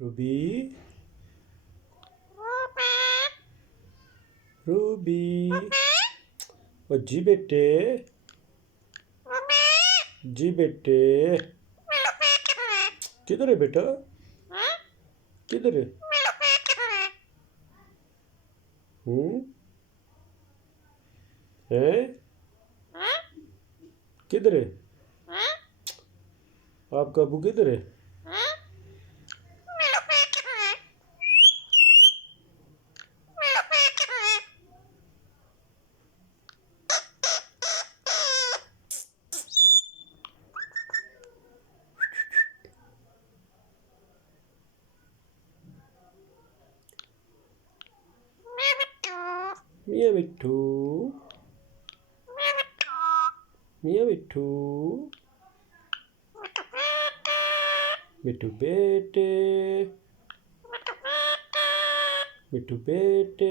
Ruby Ruby ओ जी बेटे जी बेटे किधर है बेटा किधर है हैं किधर है आपका अबू किधर है मियाँ मिट्ठू मियाँ मिट्ठू मिट्ठू बेटे मिट्ठू बेटे